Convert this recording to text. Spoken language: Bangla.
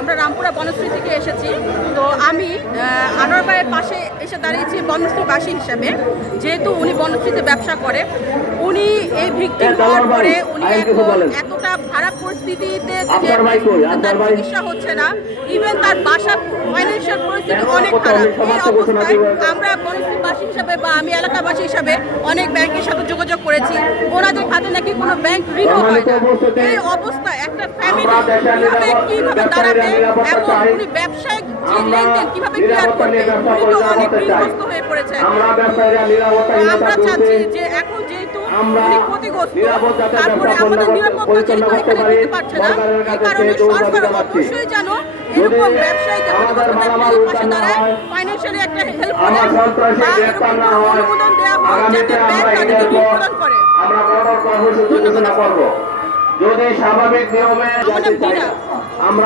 আমরা রামপুরা বনশ্রী থেকে এসেছি। তো আমি আহ, আনোয়ার ভাইয়ের পাশে এসে দাঁড়িয়েছি বনশ্রীবাসী হিসাবে। যেহেতু উনি বনশ্রীতে ব্যবসা করে উনি এই ভিক্টিম হওয়ার পরে উনি এখন এতটা খারাপ পরিস্থিতিতে তার চিকিৎসা হচ্ছে না। ইভেন তার বাসা ফাইন্যান্সিয়াল পরিস্থিতি অনেক খারাপ। এই অবস্থায় আমরা বনশ্রীবাসী হিসাবে বা আমি এলাকাবাসী হিসাবে অনেক ব্যাংকের সাথে যোগাযোগ করেছি। ওনাদের খাতে নাকি কোনো ব্যাংক ঋণও হয় না। এই অবস্থা একটা কীভাবে দাঁড়াবে এবং উনি ব্যবসায়িক লেনদেন কীভাবে ক্লিয়ার করবে? উনি তো অনেক ঋণগ্রস্ত হয়ে পড়েছেন। আমরা চাচ্ছি যে এখন যেহেতু উনি ক্ষতিগ্রস্ত তারপরে আমাদের নিরাপত্তা যেহেতু এখানে দিতে পারছে না এই কারণে সরকার অবশ্যই যেন এরকম ব্যবসায়ীদের ক্ষতিগ্রস্ত পাশে দাঁড়ায় ফাইন্যান্সিয়ালি একটা হেল্প করে বা এরকম অনুমোদন দেওয়া হোক যাতে ব্যাংক তাদেরকে ঋণ প্রদান করে। আমরা কঠোর কর্মসূচি ঘোষণা করব। যদি স্বাভাবিক নিয়মে আমার